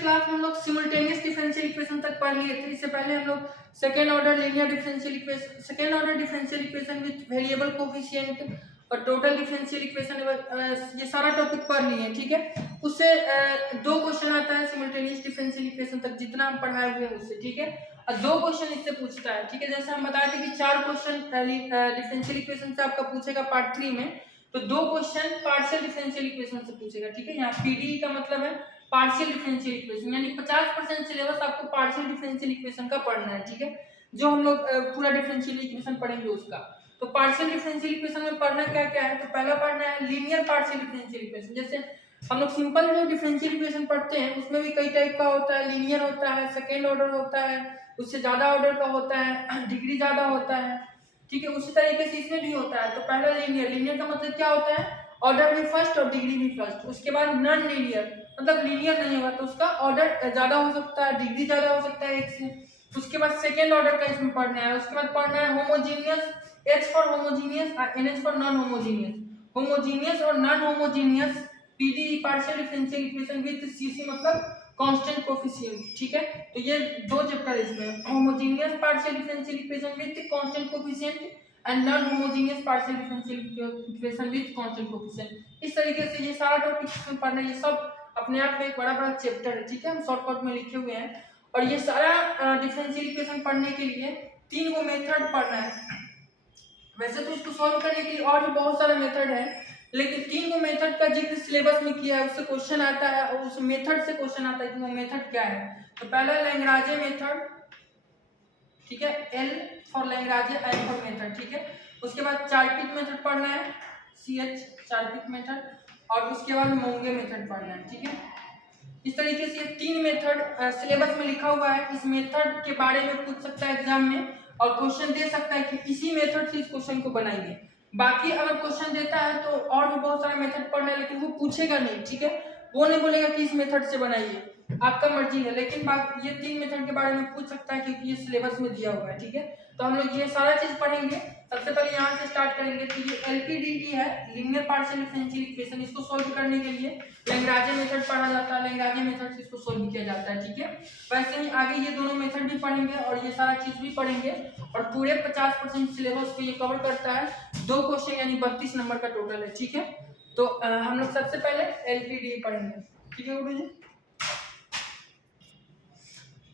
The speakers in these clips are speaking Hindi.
क्लास में हम लोग सिमुल्टेनियस डिफरेंशियल इक्वेशन तक पढ़ लिए थे। इससे पहले हम लोग second order linear differential equation, second order differential equation with variable coefficient और टोटल डिफरेंशियल इक्वेशन, ये सारा टॉपिक पढ़ लिए हैं। ठीक है, उससे 2 क्वेश्चन आता है सिमुल्टेनियस डिफरेंशियल इक्वेशन तक, जितना हम पढ़ाए हुए हैं उससे। ठीक है, और 2 क्वेश्चन इससे पूछता है। ठीक है, जैसे हम बताए थे कि 4 क्वेश्चन डिफरेंशियल इक्वेशन से आपका पूछेगा पार्ट 3 में, तो 2 क्वेश्चन पार्शियल डिफरेंशियल इक्वेशन से पूछेगा। ठीक है, यहाँ पीडी का मतलब है पार्शियल डिफरेंशियल इक्वेशन, यानी 50% सिलेबस आपको पार्शियल डिफरेंशियल इक्वेशन का पढ़ना है। ठीक है, जो हम लोग पूरा डिफरेंशियल इक्वेशन पढ़ेंगे उसका। तो पार्शियल डिफरेंशियल इक्वेशन में पढ़ना क्या क्या है, तो पहला पढ़ना है लीनियर पार्शियल डिफरेंशियल इक्वेशन। जैसे हम लोग सिंपल जो डिफरेंशियल इक्वेशन पढ़ते हैं उसमें भी कई टाइप का होता है, लीनियर होता है, सेकेंड ऑर्डर होता है, उससे ज्यादा ऑर्डर का होता है, डिग्री ज्यादा होता है। ठीक है, उसी तरीके से इसमें भी होता है। तो पहला लीनियर, लीनियर का मतलब क्या होता है, ऑर्डर भी फर्स्ट और डिग्री भी फर्स्ट। उसके बाद नॉन लीनियर, मतलब लीनियर नहीं होगा तो उसका ऑर्डर ज्यादा हो सकता है, डिग्री ज्यादा हो सकता है एक से। उसके बाद सेकेंड ऑर्डर का इसमें पढ़ना है। उसके बाद पढ़ना है homogeneous, H for homogeneous, NH for non homogeneous. Homogeneous और non homogeneous PD partial differential equation with CC मतलब कांस्टेंट कोफिशिएंट। ठीक है, तो ये 2 चैप्टर इसमें, homogeneous partial differential equation with constant coefficient and non homogeneous partial differential equation with constant coefficient. इस तरीके से ये सारा टॉपिक इसमें पढ़ना है। ये सब अपने आप में एक बड़ा बड़ा चैप्टर है। ठीक है, हम शॉर्टकट में लिखे हुए हैं। और ये सारा डिफरेंशियल इक्वेशन पढ़ने के लिए 3 को मेथड पढ़ना है। वैसे तो इसको सॉल्व करने के लिए और भी बहुत सारा मेथड है, लेकिन 3 को मेथड का जिक्र सिलेबस में किया है, उससे क्वेश्चन आता है और उस मेथड से क्वेश्चन आता है कि वो मेथड क्या है। तो पहला लैग्रांजे मेथड, ठीक है, L for Lagrange, I for method. ठीक है, उसके बाद चार्पिक मेथड पढ़ना है, CH चार्पिक मेथड, और उसके बाद मोंगे मेथड पढ़ना है। ठीक है, इस तरीके से 3 मेथड सिलेबस में लिखा हुआ है। इस मेथड के बारे में पूछ सकता है एग्जाम में और क्वेश्चन दे सकता है कि इसी मेथड से इस क्वेश्चन को बनाइए। बाकी अगर क्वेश्चन देता है तो और भी बहुत सारा मेथड पढ़ना है, लेकिन वो पूछेगा नहीं। ठीक है, वो नहीं बोलेगा कि इस मेथड से बनाइए, आपका मर्जी है, लेकिन ये 3 मेथड के बारे में पूछ सकता है क्योंकि ये सिलेबस में दिया हुआ है। ठीक है, तो हम लोग ये सारा चीज पढ़ेंगे। सबसे पहले यहाँ से स्टार्ट करेंगे। तो ये LPDE है, लीनियर पार्शियल डिफरेंशियल इक्वेशन। इसको सोल्व करने के लिए लैग्रांजे मेथड पढ़ा जाता है, लैग्रांजे मेथड से इसको सोल्व किया जाता है। ठीक है, वैसे ही आगे ये दोनों मेथड भी पढ़ेंगे और ये सारा चीज भी पढ़ेंगे और पूरे 50% सिलेबस को ये कवर करता है। 2 क्वेश्चन यानी 32 नंबर का टोटल है। ठीक है, तो हम लोग सबसे पहले LPDE पढ़ेंगे। ठीक है गुरु जी,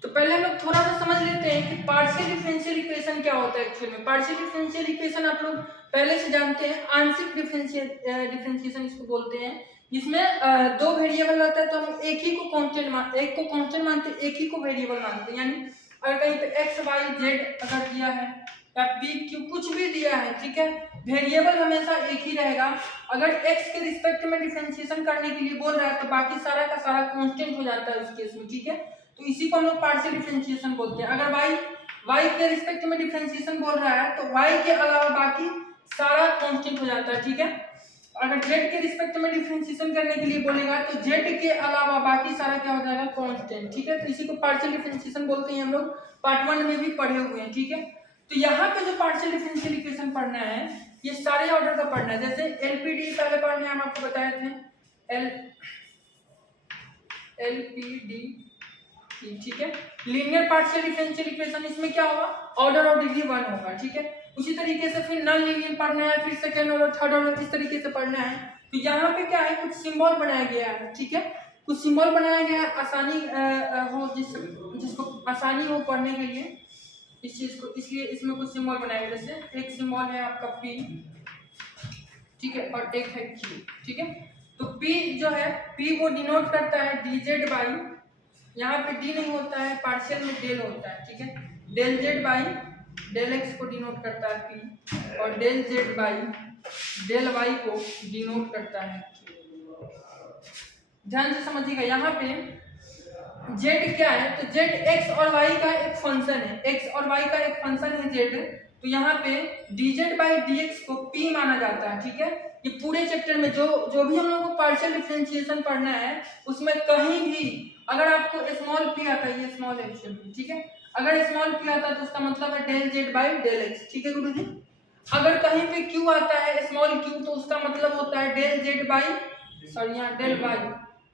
तो पहले हम लोग थोड़ा सा समझ लेते हैं कि पार्शियल डिफरेंशियल इक्वेशन क्या होता है। एक्चुअली में पार्शियल डिफरेंशियल इक्वेशन आप लोग पहले से जानते हैं, आंशिक डिफरेंशिएशन इसको बोलते हैं, जिसमें 2 वेरिएबल रहता है तो हम एक ही को कांस्टेंट मानते हैं, एक ही को वेरिएबल मानते हैं। यानी अगर कहीं पे x y z अगर दिया है या p q कुछ भी दिया है, ठीक है, वेरिएबल हमेशा एक ही रहेगा। अगर x के रिस्पेक्ट में डिफरेंशिएशन करने के लिए बोल रहा है तो बाकी सारा का सारा कांस्टेंट हो जाता है उस केस में। ठीक है, तो इसी को हम लोग पार्शियल डिफरेंशिएशन बोलते हैं। अगर y के रिस्पेक्ट में डिफरेंशिएशन बोल रहा है तो y के अलावा बाकी सारा कांस्टेंट हो जाता है। ठीक है, अगर z के रिस्पेक्ट में डिफरेंशिएशन करने के लिए बोलेगा तो z के अलावा बाकी सारा क्या हो जाएगा, कांस्टेंट। ठीक है, तो इसी को पार्शियल डिफरेंशिएशन बोलते हैं। हम लोग पार्ट 1 में भी पढ़े हुए हैं। ठीक है, तो यहाँ पे जो पार्शियल डिफरेंशियल इक्वेशन पढ़ना है ये सारे ऑर्डर का पढ़ना है। जैसे LPD पहले पढ़ने हम आपको बताए थे, LPD। ठीक है, लीनियर पार्शियल डिफरेंशियल इक्वेशन, इसमें क्या होगा, ऑर्डर और डिग्री 1 होगा। ठीक है, उसी तरीके से फिर नॉन लीनियर पढ़ना है, फिर सेकंड ऑर्डर, थर्ड ऑर्डर, इस तरीके से पढ़ना है। तो यहाँ पे क्या है, कुछ सिंबल बनाया गया है। ठीक है, कुछ सिंबल बनाया गया है, आसानी हो जिसको आसानी हो पढ़ने के लिए इस चीज को, इसलिए इसमें कुछ सिंबल बनाया गया। जैसे एक सिंबल है आपका P, ठीक है, और एक है Q। ठीक है, तो P जो है, P वो डिनोट करता है dz बाई, यहाँ पे d नहीं होता है, पार्शियल में डेल होता है। ठीक है, del z by del x को डिनोट करता है P, और del z by del y को डिनोट करता है Q। ध्यान से समझिएगा, यहाँ पे z क्या है, तो z x और y का एक फंक्शन है, x और y का एक फंक्शन है z। तो यहाँ पे dz बाई dx को p माना जाता है। ठीक है, ये पूरे चैप्टर में जो भी हम लोग को पार्शियल डिफरेंशिएशन पढ़ना है उसमें कहीं भी अगर आपको स्मॉल p आता है, ये स्मॉल एक्चुअली, ठीक है, अगर स्मॉल p आता है तो उसका मतलब है del z by del x। ठीक है गुरु जी, अगर कहीं पे q आता है स्मॉल q तो उसका मतलब होता है डेल z बाई, सॉरी यहाँ डेल y।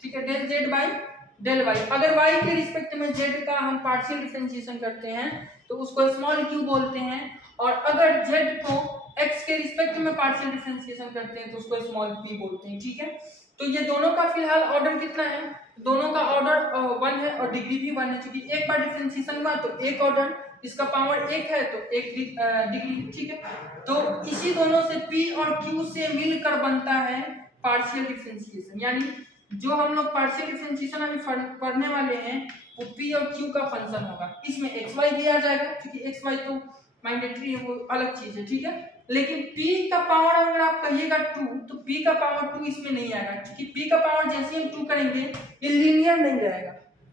ठीक है, del z by del y. अगर वाई के रिस्पेक्ट में जेड का हम पार्शियल डिफरेंशिएशन करते हैं तो उसको स्मॉल क्यू बोलते हैं, और अगर जेड को एक्स के रिस्पेक्ट में पार्शियल डिफरेंशिएशन करते हैं तो उसको स्मॉल पी बोलते हैं। ठीक है, तो ये दोनों का फिलहाल ऑर्डर कितना है, दोनों का ऑर्डर 1 है और डिग्री भी 1 है, क्योंकि एक बार डिफरेंशिएशन हुआ तो एक ऑर्डर, इसका पावर 1 है तो 1 डिग्री। ठीक है, तो इसी दोनों से P और Q से मिलकर बनता है पार्शियल डिफरेंशिएशन, यानी जो हम लोग पार्शियल डिफरेंशिएशन अभी पढ़ने वाले हैं वो P और Q का फंक्शन होगा। इसमें xy भी आ जाएगा, क्योंकि xy तो मैंडेटरी है, वो अलग चीज है। ठीक है, लेकिन P का पावर अगर आप कहिएगा 2 तो P का पावर 2 इसमें नहीं आएगा, क्योंकि P का पावर जैसे ही हम 2 करेंगे ये लीनियर नहीं रहेगा।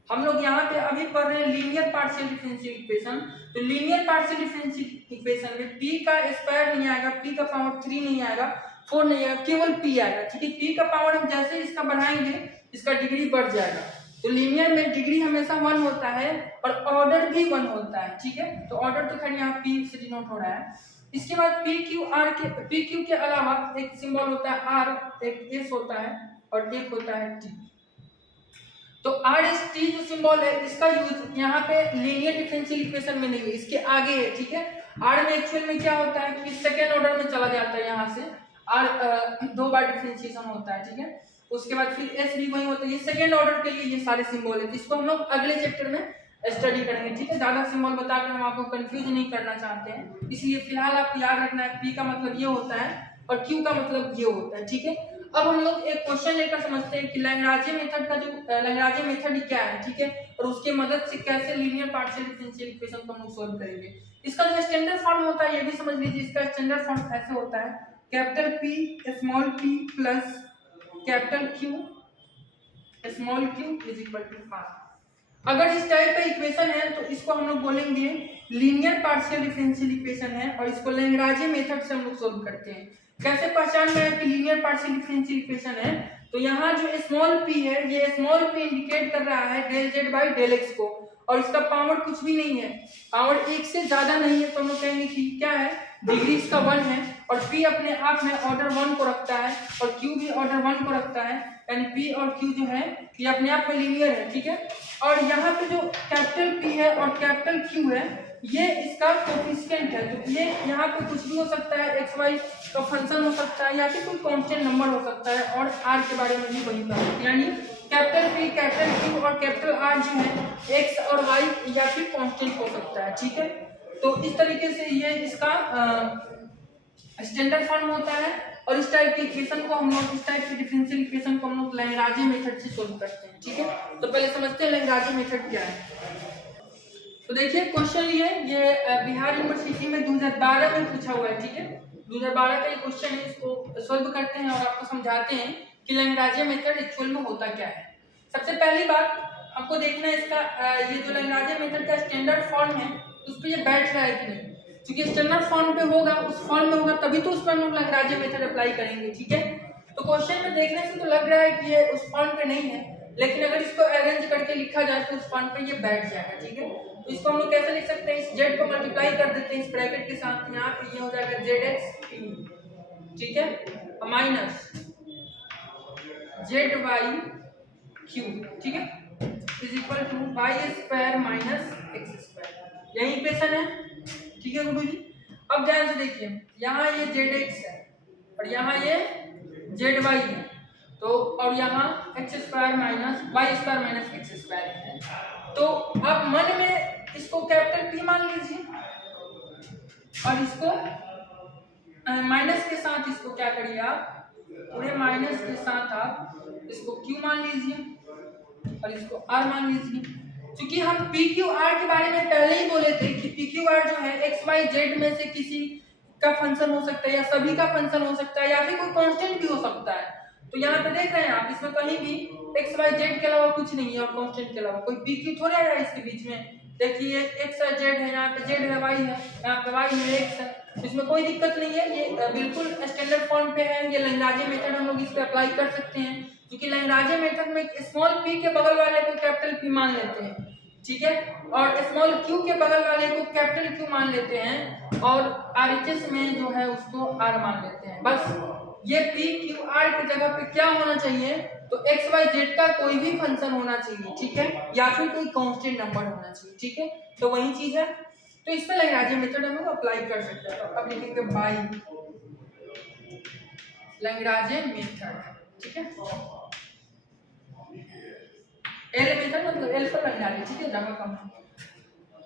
हम लोग यहाँ पे अभी पढ़ रहे हैं लीनियर पार्शियल डिफरेंशियल इक्वेशन, तो लीनियर पार्शियल डिफरेंशियल इक्वेशन में P का स्क्वायर नहीं आएगा, P का पावर 3 नहीं आएगा, 4 नहीं आएगा, केवल P आएगा। ठीक है, P का पावर हम जैसे इसका बढ़ाएंगे इसका डिग्री बढ़ जाएगा। तो लीनियर में डिग्री हमेशा 1 होता है और ऑर्डर भी 1 होता है। ठीक है, तो ऑर्डर तो खैर यहाँ P से डिनोट हो रहा है। इसके बाद पी क्यू के अलावा एक सिंबल होता है R, एक S होता है और एक होता है T। तो आर एस टी जो सिंबल है इसका यूज यहाँ पे लीनियर डिफरेंशियल इक्वेशन में नहीं है, इसके आगे है। ठीक है, आर में एक्चुअल में क्या होता है कि सेकेंड ऑर्डर में चला जाता है, यहाँ से आर 2 बार डिफरेंशिएशन होता है। ठीक है, उसके बाद फिर एस भी वही होता है, ये सेकेंड ऑर्डर के लिए ये सारे सिंबल है, इसको हम लोग अगले चैप्टर में स्टडी करेंगे। ठीक है, ज्यादा सिंबल बताकर हम आपको कंफ्यूज नहीं करना चाहते हैं, इसलिए फिलहाल आपको याद रखना है पी का मतलब ये होता है और क्यू का मतलब ये होता है। ठीक है, अब हम लोग एक क्वेश्चन लेकर समझते हैं कि लैग्रांज मेथड का जो लैग्रांज मेथड क्या है। ठीक है, और उसके मदद से कैसे लीनियर पार्शियल डिफरेंशियल इक्वेशन को हम लोग सॉल्व करेंगे। इसका जो स्टैंडर्ड फॉर्म होता है ये भी समझ लीजिए, इसका स्टैंडर्ड फॉर्म ऐसे होता है capital P small p plus capital Q small q is equal to R। अगर इस टाइप का इक्वेशन है तो इसको हम लोग बोलेंगे लीनियर पार्शियल डिफरेंशियल इक्वेशन है, और इसको लैग्रांज मेथड से हम लोग सॉल्व करते हैं। कैसे पहचान में है कि लीनियर पार्शियल डिफरेंशियल इक्वेशन है, तो यहाँ जो स्मॉल p है ये स्मॉल p इंडिकेट कर रहा है del z by del x को, और इसका पावर कुछ भी नहीं है, पावर 1 से ज्यादा नहीं है, तो हम लोग कहेंगे कि क्या है, डिग्री इसका 1 है, और p अपने आप में ऑर्डर 1 को रखता है और q भी ऑर्डर 1 को रखता है, यानी p और q जो है ये अपने आप में लीनियर है। ठीक है, और यहाँ पे जो कैपिटल P है और कैपिटल Q है ये इसका कोफिशिएंट है, तो ये यहाँ पे कुछ भी हो सकता है, एक्स वाई का फंक्शन हो सकता है या फिर कोई कांस्टेंट नंबर हो सकता है, और R के बारे में भी वही कहा, यानी कैपिटल P कैपिटल Q और कैपिटल R जो है x और y या फिर कांस्टेंट हो सकता है। ठीक है, तो इस तरीके से ये इसका स्टैंडर्ड फॉर्म होता है, और इस टाइप की इक्वेशन को हम लोग, इस टाइप की डिफरेंशियल इक्वेशन को हम लोग लैग्रांज मेथड से सोल्व करते हैं। ठीक है, तो पहले समझते हैं लैग्रांज मेथड क्या है। तो देखिए क्वेश्चन ये बिहार यूनिवर्सिटी में 2012 में पूछा हुआ है। ठीक है, 2012 का ये क्वेश्चन है, इसको सॉल्व करते हैं और आपको समझाते हैं कि लैग्रांज मेथड एक्चुअल में होता क्या है। सबसे पहली बात आपको देखना है इसका ये जो लैग्रांज मेथड का स्टैंडर्ड फॉर्म है उस पर ये बैठ रहा है कि नहीं, क्योंकि स्टैंडर्ड फॉर्म पे होगा, उस फॉर्म में होगा तभी तो उस पर हम लोग लैग्रांज मेथड अप्लाई करेंगे। ठीक है, तो क्वेश्चन में देखने से तो लग रहा है कि ये उस फॉर्म पे नहीं है, लेकिन अगर इसको अरेंज करके लिखा जाए तो उस फॉर्म पे ये बैठ जाएगा। ठीक है, तो इसको हम लोग कैसे लिख सकते हैं, इस z को मल्टीप्लाई कर देते हैं इस ब्रैकेट के साथ, यहाँ पे ये हो जाएगा zx, ठीक है, माइनस zy q, ठीक है, is equal to y square minus x square, यही इक्वेशन है। ठीक है गुरु जी, अब ध्यान से देखिए, यहाँ ये zx है और यहाँ ये zy है, तो और यहाँ x square minus y square minus x square है, तो आप मन में इसको कैपिटल P मान लीजिए और इसको माइनस के साथ इसको क्या करिए आप, पूरे माइनस के साथ आप इसको Q मान लीजिए और इसको R मान लीजिए। क्योंकि हम PQR के बारे में पहले ही बोले थे कि PQR जो है x y z में से किसी का फंक्शन हो सकता है या सभी का फंक्शन हो सकता है या फिर कोई कांस्टेंट भी हो सकता है। तो यहाँ पे देख रहे हैं आप, इसमें कहीं भी x y z के अलावा कुछ नहीं है और कांस्टेंट के अलावा कोई PQ थोड़ा है इसके बीच में। देखिए x है, z है, यहाँ पे z है, y है, यहाँ पे y है, x है, इसमें कोई दिक्कत नहीं है, ये बिल्कुल स्टैंडर्ड फॉर्म पे है। ये लैग्रांज मेथड हम लोग इस पे अप्लाई कर सकते हैं, क्योंकि लैग्रांज मेथड में स्मॉल p के बगल वाले को कैपिटल P मान लेते हैं, ठीक है, और स्मॉल q के बगल वाले को कैपिटल Q मान लेते हैं, और RHS में जो है उसको R मान लेते हैं। बस ये PQR की जगह पे क्या होना चाहिए, तो एक्स वाई जेड का कोई भी फंक्शन होना चाहिए, ठीक है, या फिर कोई कांस्टेंट नंबर होना चाहिए, ठीक है, तो वही चीज है। तो इसमें लैग्रांज मेथड हम लोग अप्लाई कर सकते हैं। तो अब लिखेंगे बाय लैग्रांज मेथड, ठीक है, एल मेथड मतलब एल पर लैग्रांज, ठीक है, जगह कम है।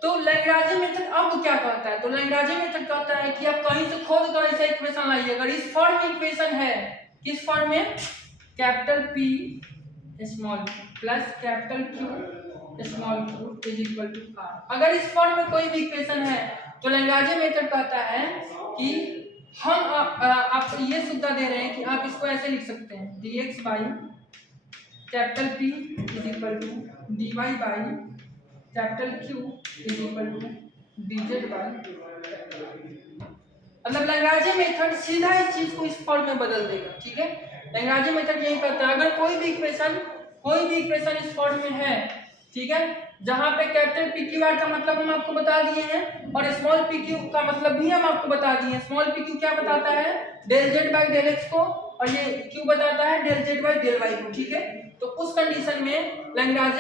तो लैग्रांज मेथड अब क्या कहता है, तो लैग्रांज मेथड कहता है कि आप कहीं से खोद कर ऐसा इक्वेशन लाइए, अगर इस फॉर्म में इक्वेशन है, किस फॉर्म में, capital P small plus capital Q small q is equal to R, अगर इस फॉर्म में कोई भी इक्वेशन है तो लैग्रांज मेथड कहता है कि हम आप ये सुविधा दे रहे हैं कि आप इसको ऐसे लिख सकते हैं, dx by capital P is equal to dy by capital Q is equal to dz by, मतलब लैग्रांज मेथड सीधा इस चीज को इस फॉर्म में बदल देगा, ठीक है। लैग्रांज मेथड यही कहता है, अगर कोई भी इक्वेशन इस फॉर्म में है, ठीक है, जहां पे कैपिटल पी क्यू आर का मतलब हम आपको बता दिए हैं और स्मॉल पी क्यू का मतलब भी हम आपको बता दिए हैं। स्मॉल पी क्यू क्या बताता है, del z by del x को, और ये क्यू बताता है del z by del y को, ठीक है। तो उस कंडीशन में लैग्रांज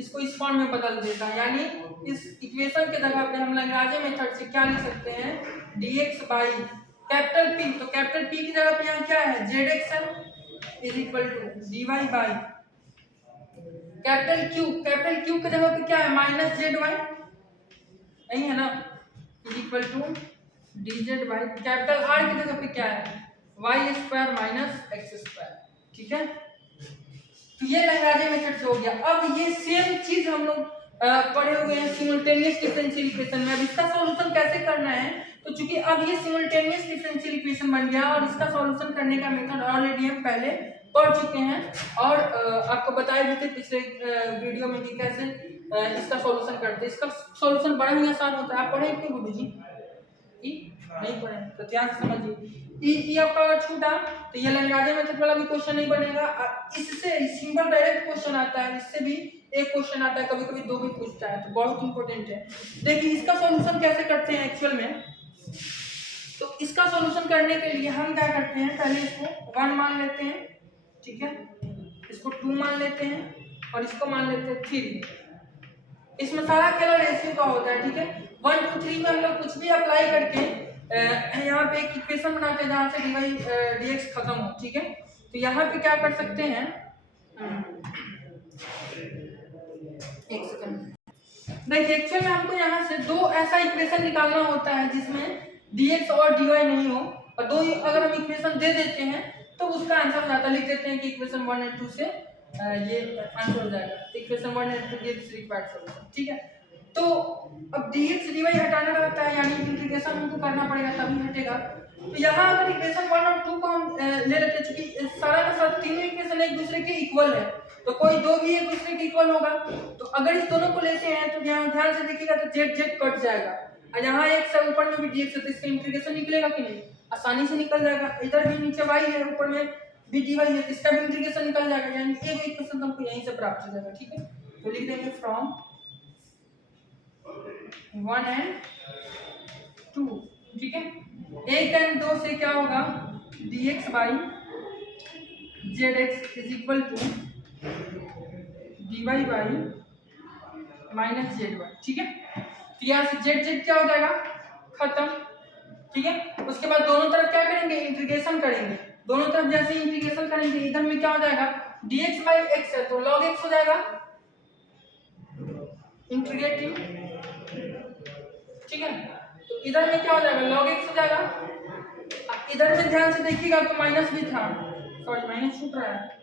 इसको इस फॉर्म में बदल देता है, यानी इस इक्वेशन के जगह पे हम लैग्रांज मेथड से क्या लिख सकते हैं, dx बाई कैपिटल पी, तो कैपिटल पी की जगह पे यहाँ क्या है, z x is equal to dy by capital Q की जगह पे क्या है, माइनस जेड वाई, नहीं है ना, is equal to dz by capital R की जगह पे क्या है, y square minus x square, ठीक है। तो ये लैग्रांज मेथड से हो गया। अब ये सेम चीज हम लोग पढ़े हुए हैं सिमुलटेनियस डिफरेंशियल इक्वेशन में। अब इसका सॉल्यूशन कैसे करना है, तो चूंकि अब ये सिमुलटेनियस डिफरेंशियल इक्वेशन बन गया और इसका सॉल्यूशन करने का मेथड ऑलरेडी हम पहले पढ़ चुके हैं और आपको बताए भी थे पिछले वीडियो में कि कैसे इसका सॉल्यूशन करते हैं। इसका सॉल्यूशन बड़ा ही आसान होता है। आप पढ़े क्यों गुरु जी? नहीं पढ़े तो ध्यान से समझिए। ई आपका अगर छूटा तो ये लैग्रांज मेथड वाला भी क्वेश्चन नहीं बनेगा। इससे सिंपल डायरेक्ट क्वेश्चन आता है, इससे भी एक क्वेश्चन आता है, कभी कभी दो भी पूछता है, तो बहुत इंपॉर्टेंट है। देखिए इसका सॉल्यूशन कैसे करते हैं एक्चुअल में। तो इसका सॉल्यूशन करने के लिए हम क्या करते हैं, पहले इसको 1 मान लेते हैं, ठीक है, इसको 2 मान लेते हैं और इसको मान लेते हैं 3। इसमें सारा खेला रेशियो का होता है, ठीक है। 1 2 3 में हम लोग कुछ भी अप्लाई करके यहाँ पे एक इक्वेशन बनाते हैं जहाँ से dy dx खत्म हो, ठीक है। तो यहाँ पे क्या कर सकते हैं, एक सेकंड देखिए, एक्चुअल में हमको यहाँ से दो ऐसा इक्वेशन निकालना होता है जिसमें dx और dy नहीं हो, और दो अगर हम इक्वेशन दे देते हैं तो उसका आंसर हो जाता है। लिख देते हैं कि इक्वेशन 1 और 2 से ये आंसर हो जाएगा। इक्वेशन 1 और 2 गिव्स रिक्वायर्ड सॉल्यूशन, ठीक है। तो अब dx dy हटाना रहता है, यानी इंटीग्रेशन हमको करना पड़ेगा तभी हटेगा। तो यहाँ अगर इक्वेशन 1 और 2 को हम ले लेते हैं, क्योंकि सारा का सारा तीनों इक्वेशन एक दूसरे के इक्वल है, तो कोई दो भी एक दूसरे के इक्वल होगा। तो अगर इस दोनों को लेते हैं तो यहाँ ध्यान से देखिएगा तो जेड जेड कट जाएगा, और यहाँ एक से ऊपर में भी dx है तो इसका इंटीग्रेशन निकलेगा कि नहीं, आसानी से निकल जाएगा। इधर भी नीचे y है, ऊपर में भी dy है, इसका भी इंटीग्रेशन निकल जाएगा, यानी एक इक्वेशन हमको यहीं से प्राप्त हो जाएगा, ठीक है। तो लिख देंगे फ्रॉम 1 and 2, ठीक है। 1 and 2 से क्या होगा, dx by zx is equal to dy by minus z y, ठीक है। तो यहाँ से जेड जेड क्या हो जाएगा, खत्म, ठीक है। उसके बाद दोनों तरफ क्या करेंगे, इंटीग्रेशन करेंगे। दोनों तरफ जैसे इंटीग्रेशन करेंगे, इधर में क्या हो जाएगा, dx बाई x है तो log x हो जाएगा, इंटीग्रेटिंग, ठीक है। तो इधर में क्या हो जाएगा, log x हो जाएगा। इधर में ध्यान से देखिएगा तो माइनस भी था, सॉरी माइनस छूट रहा है,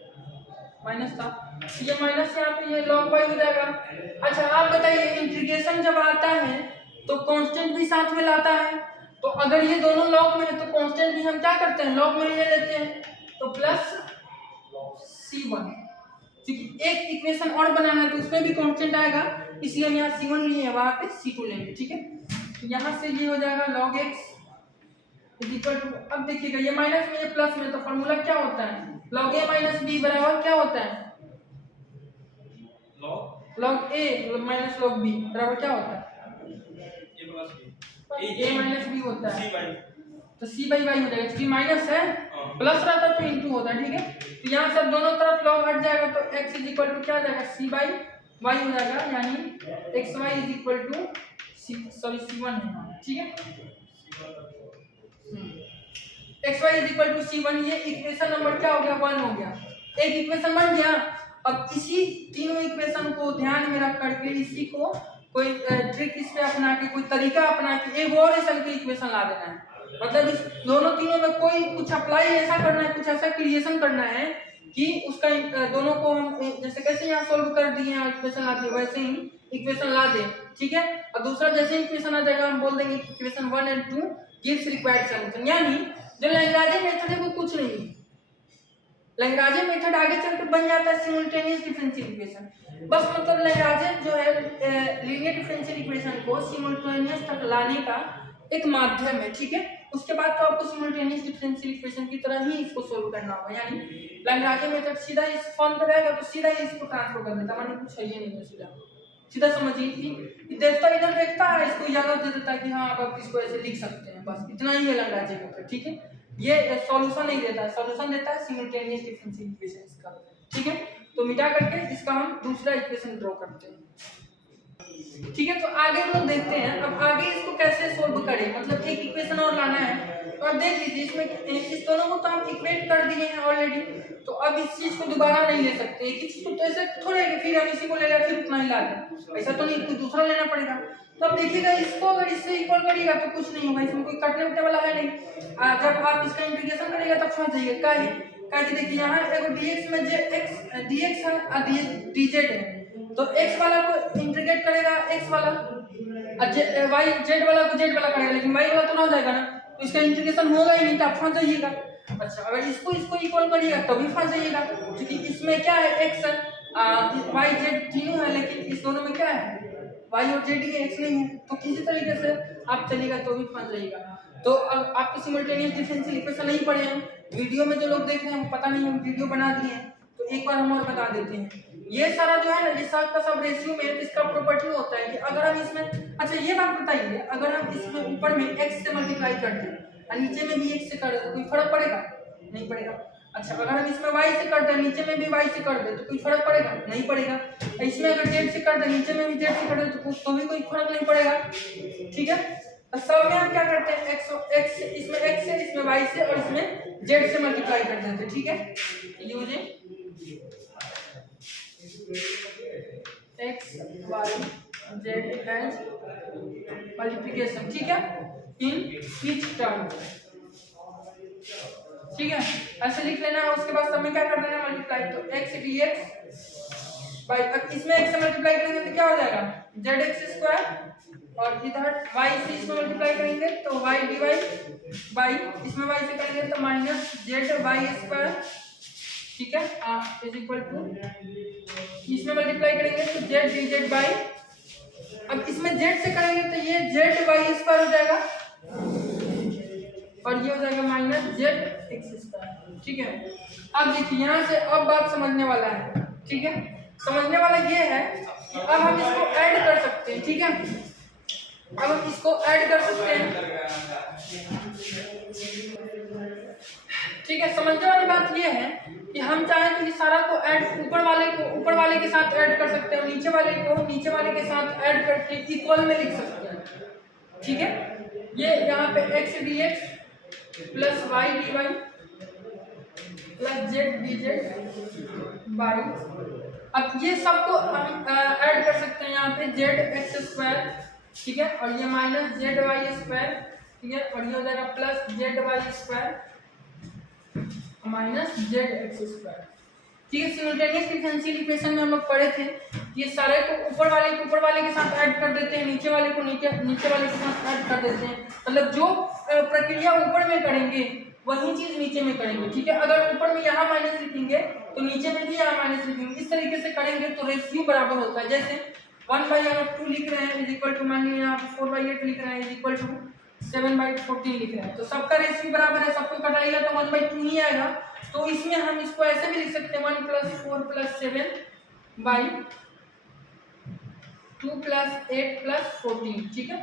माइनस था, ये माइनस यहाँ पे ये log y हो जाएगा। अच्छा आप बताइए, इंटीग्रेशन जब आता है तो कांस्टेंट भी साथ में लाता है, तो अगर ये दोनों log में है तो कांस्टेंट भी हम क्या करते हैं, log में ले लेते हैं, तो प्लस c1, क्योंकि एक इक्वेशन और बनाना है तो उसमें भी कांस्टेंट आएगा, इसलिए हम यहाँ c1 लिए हैं, वहां पे c2 लेंगे, ठीक है। तो यहाँ से ये हो जाएगा log x is equal to, अब देखिएगा ये माइनस में ये प्लस में, तो फॉर्मूला क्या होता है, log a माइनस b बराबर क्या होता है, log a minus log b बराबर क्या होता है, a माइनस b होता है, तो c बाई y हो जाएगा, क्योंकि माइनस है प्लस रहता तो इंटू होता, ठीक है। तो यहाँ से दोनों तरफ लॉग हट जाएगा तो x इज इक्वल टू क्या आ जाएगा, c बाई वाई हो जाएगा, यानी x y is equal to c1 है, ठीक है। X y is equal to c1, ये इक्वेशन नंबर क्या हो गया, 1 हो गया। एक इक्वेशन बन गया। अब इसी तीनों इक्वेशन को ध्यान में रख करके इसी को कोई ट्रिक इस पे अपना के, कोई तरीका अपना के एक और ऐसा इक्वेशन ला देना है। मतलब इस दोनों तीनों में कोई कुछ अप्लाई ऐसा करना है, कुछ ऐसा क्रिएशन करना है कि उसका दोनों को हम जैसे कैसे यहाँ सोल्व कर दिए इक्वेशन ला दिए वैसे ही इक्वेशन ला दे, ठीक है। और दूसरा जैसे इक्वेशन आ जाएगा हम बोल देंगे equation 1 and 2 gives required solution. यानी जो लैग्रांज मेथड है वो कुछ नहीं है, लैग्रांज मेथड आगे चल के बन जाता है सिमुल्टेनियस डिफरेंशियल इक्वेशन। बस मतलब लैग्रांज जो है लीनियर डिफरेंशियल इक्वेशन को सिमुल्टेनियस तक लाने का एक माध्यम है, ठीक है। उसके बाद तो आपको सिमुल्टेनियस डिफरेंशियल इक्वेशन की तरह ही इसको सोल्व करना होगा। यानी लैग्रांज मेथड सीधा इस फॉर्म पे रहेगा तो सीधा ही इसको ट्रांसफर कर देता, माने कुछ है ही नहीं है, सीधा सीधा समझिए कि देखता इधर देखता है, इसको इजाजत दे देता है कि हाँ आप इसको ऐसे लिख सकते हैं, बस इतना ही है लैग्रांज मेथड, ठीक है। ये सॉल्यूशन नहीं देता है, सॉल्यूशन देता है सिमुल्टेनियस डिफरेंशियल इक्वेशन का, ठीक है। तो मिटा करके इसका हम दूसरा इक्वेशन ड्रॉ करते हैं, ठीक है। तो आगे हम लोग देखते हैं अब आगे इसको कैसे सोल्व करें, मतलब एक इक्वेशन और लाना है। तो अब देख लीजिए इसमें इस दोनों को तो हम इक्वेट कर दिए हैं ऑलरेडी, तो अब इस चीज को दोबारा नहीं ले सकते, एक ही चीज को तो ऐसे थोड़े है कि फिर हम इसी को ले लें फिर उतना ही ला दें, ऐसा तो नहीं, कोई दूसरा लेना पड़ेगा। तो अब देखिएगा इसको अगर इससे इक्वल करिएगा तो कुछ नहीं होगा, इसमें कोई कटने उठने वाला है नहीं। जब आप इसका इंटीग्रेशन करिएगा तब समझ जाइएगा क्या है, क्या कि देखिए यहाँ एगो dx में dx है और dz है, तो x वाला को इंटीग्रेट करेगा x वाला, y z वाला को z वाला करेगा, लेकिन y वाला तो ना हो जाएगा ना, तो इसका इंटीग्रेशन होगा ही नहीं, तो आप फंस जाइएगा। अच्छा अगर इसको इक्वल करिएगा तो भी फंस जाइएगा, क्योंकि इसमें क्या है x y z तीनों है, लेकिन इस दोनों में क्या है y और z ही x नहीं है, तो किसी तरीके से आप चलिएगा तो भी फंस जाइएगा। तो अब आपको सिमुल्टेनियस डिफरेंशियल इक्वेशन नहीं पढ़े हैं, वीडियो में जो लोग देख रहे हैं पता नहीं हम वीडियो बना दिए हैं, तो एक बार हम और बता देते हैं। ये सारा जो है ना ये सब का सब रेशियो में इसका प्रॉपर्टी होता है कि अगर हम इसमें, अच्छा ये बात बताइए, अगर हम इसमें ऊपर में x से मल्टीप्लाई कर दें और नीचे में भी x से कर दें तो कोई फर्क पड़ेगा, नहीं पड़ेगा। अच्छा अगर हम इसमें y से कर दें नीचे में भी y से कर दें तो कोई फर्क पड़ेगा, नहीं पड़ेगा। इसमें अगर z से कर दें नीचे में भी z से कर दें तो भी कोई फर्क नहीं पड़ेगा, ठीक है। तो सब में हम क्या करते हैं x इसमें x से, इसमें y से और इसमें z से मल्टीप्लाई कर देते हैं, ठीक है। Using x y z as multiplication, ठीक है, इन ईच टर्म, ठीक है, ऐसे लिख लेना है। उसके बाद सब में क्या कर देना है मल्टीप्लाई, तो x dx बाय, अब इसमें x से मल्टीप्लाई करेंगे तो क्या हो जाएगा zx² और इधर y से इसमें मल्टीप्लाई करेंगे तो y dy बाई इसमें y से करेंगे तो माइनस zy², ठीक है, इज इक्वल टू इसमें मल्टीप्लाई करेंगे तो z dz बाई, अब इसमें z से करेंगे तो ये zy² हो जाएगा और ये हो जाएगा माइनस zx², ठीक है। अब देखिए यहाँ से अब बात समझने वाला है, ठीक है, समझने वाला ये है कि अब हम इसको ऐड कर सकते हैं, ठीक है, अब हम इसको ऐड कर सकते हैं, ठीक है। समझने वाली बात ये है कि हम चाहें तो इस सारा को ऐड ऊपर वाले के साथ ऐड कर सकते हैं, नीचे वाले को नीचे वाले के साथ ऐड करके इक्वल में लिख सकते हैं, ठीक है। ये यहाँ पे x dx plus y dy plus z dz by, अब ये सबको हम ऐड कर सकते हैं यहाँ पे zx², ठीक है, और ये माइनस zy², ठीक है, और ये हो जाएगा प्लस zy² माइनस zx², ठीक है। सिमुल्टेनियस डिफरेंशियल इक्वेशन में हम लोग पढ़े थे ये सारे को ऊपर वाले के साथ ऐड कर देते हैं, नीचे वाले को नीचे वाले के साथ ऐड कर देते हैं, मतलब जो प्रक्रिया ऊपर में करेंगे वही चीज नीचे में करेंगे, ठीक है। अगर ऊपर में यहाँ माइनस लिखेंगे तो नीचे में भी यहाँ माइनस लिखेंगे, इस तरीके से करेंगे तो रेशियो बराबर होता है। जैसे 1/2 लिख रहे हैं इज इक्वल टू, मान लीजिए यहाँ 4/8 लिख रहे हैं इज इक्वल टू 7/14 लिख रहे हैं, तो सबका रेशियो बराबर है, सबको कटाइएगा तो 1/2 ही आएगा। तो इसमें हम इसको ऐसे भी लिख सकते हैं 1 + 4 + 7 बाई 2 + 8 + 14, ठीक है।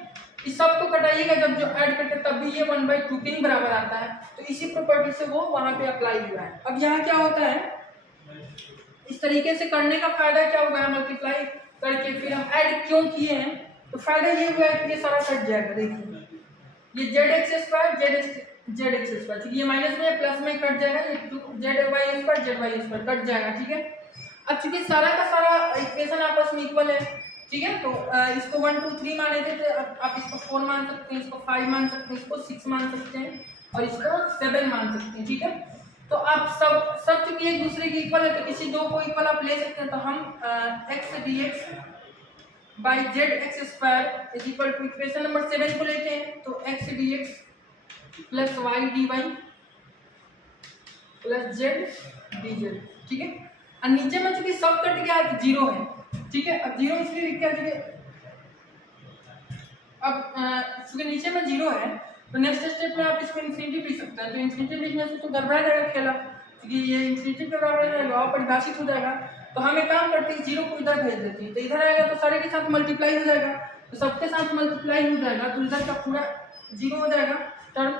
इस सब को कटाइएगा जब जो ऐड करते तब भी ये 1/2 के ही बराबर आता है, तो इसी प्रॉपर्टी से वो वहां पे अप्लाई हुआ है। अब यहाँ क्या होता है, इस तरीके से करने का फायदा क्या होगा, मल्टीप्लाई करके फिर हम ऐड क्यों किए हैं, तो फायदा ये हुआ है कि ये सारा कट जाएगा। देखिए ये Z x square Z x square, ठीक है, ये माइनस में प्लस में कट जाएगा, ये जेड वाई स्क्वायर कट जाएगा, ठीक है। अब चूंकि सारा का सारा इक्वेशन आपस में इक्वल है, ठीक है, तो इसको 1 2 3 माने थे, तो आप इसको 4 मान सकते हैं, इसको 5 मान सकते हैं, इसको 6 मान सकते हैं और इसको 7 मान सकते हैं, ठीक है। तो आप सब चूंकि एक दूसरे के इक्वल है तो किसी दो को इक्वल आप ले सकते हैं। तो हम x dx by z x square is equal to equation number 7 को लेते हैं, तो x dx plus y d y plus z d z, ठीक है। और नीचे में चूंकि सब कट गया है तो जीरो है, ठीक है। अब जीरो इसलिए लिख के अब चूंकि नीचे में जीरो है तो नेक्स्ट स्टेप में आप इसको इन्फिनिटी लिख सकते हैं। तो इन्फिनिटी लिखने से तो गड़बड़ा जाएगा खेला, क्योंकि ये इन्फिनिटी के बराबर जाएगा और परिभाषित हो जाएगा। तो हम एक काम करते हैं, जीरो को इधर भेज देते हैं, तो इधर आएगा तो सारे के साथ मल्टीप्लाई हो जाएगा, तो सबके साथ मल्टीप्लाई हो जाएगा तो इधर का पूरा जीरो हो जाएगा टर्म।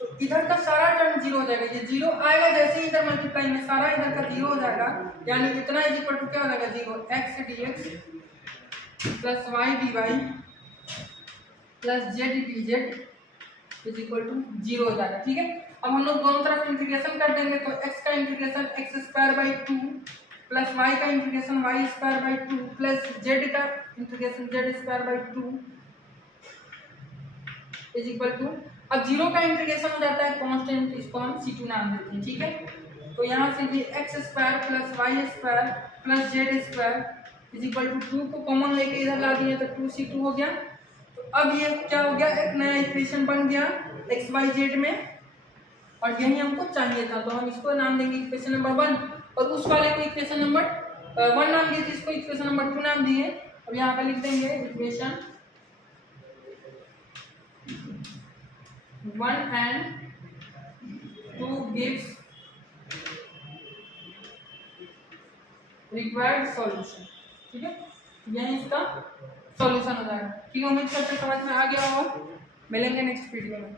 तो इधर का सारा टर्म जीरो हो जाएगा, ये जीरो आएगा जैसे ही इधर मल्टीप्लाई में सारा इधर का जीरो हो जाएगा, यानी इतना इज इक्वल टू क्या हो जाएगा, zero x dx plus y d y plus z d z is equal to zero हो जाएगा, ठीक है। अब हम लोग दोनों तरफ इंटीग्रेशन कर देंगे, तो x का integration x square by 2 plus y का integration y square by 2 plus z का integration z square by 2 is equal to, अब जीरो का इंटीग्रेशन हो जाता है कांस्टेंट, इसको हम c2 नाम देते हैं, ठीक है। तो यहाँ से ये x square plus y square plus z square is equal to 2 को कॉमन लेके इधर ला दिए तो 2c2 हो गया। तो अब ये क्या हो गया, एक नया इक्वेशन बन गया एक्स वाई जेड में, और यही हमको चाहिए था, तो हम इसको नाम देंगे इक्वेशन नंबर 1 और उस वाले को इक्वेशन नंबर 1 नाम दिए, जिसको इक्वेशन नंबर 2 नाम दिए। अब यहाँ पे लिख देंगे equation 1 and 2 gives required solution, ठीक है। यही इसका सॉल्यूशन हो जाएगा, ठीक है। उम्मीद करते समझ में आ गया होगा, मिलेंगे नेक्स्ट वीडियो में।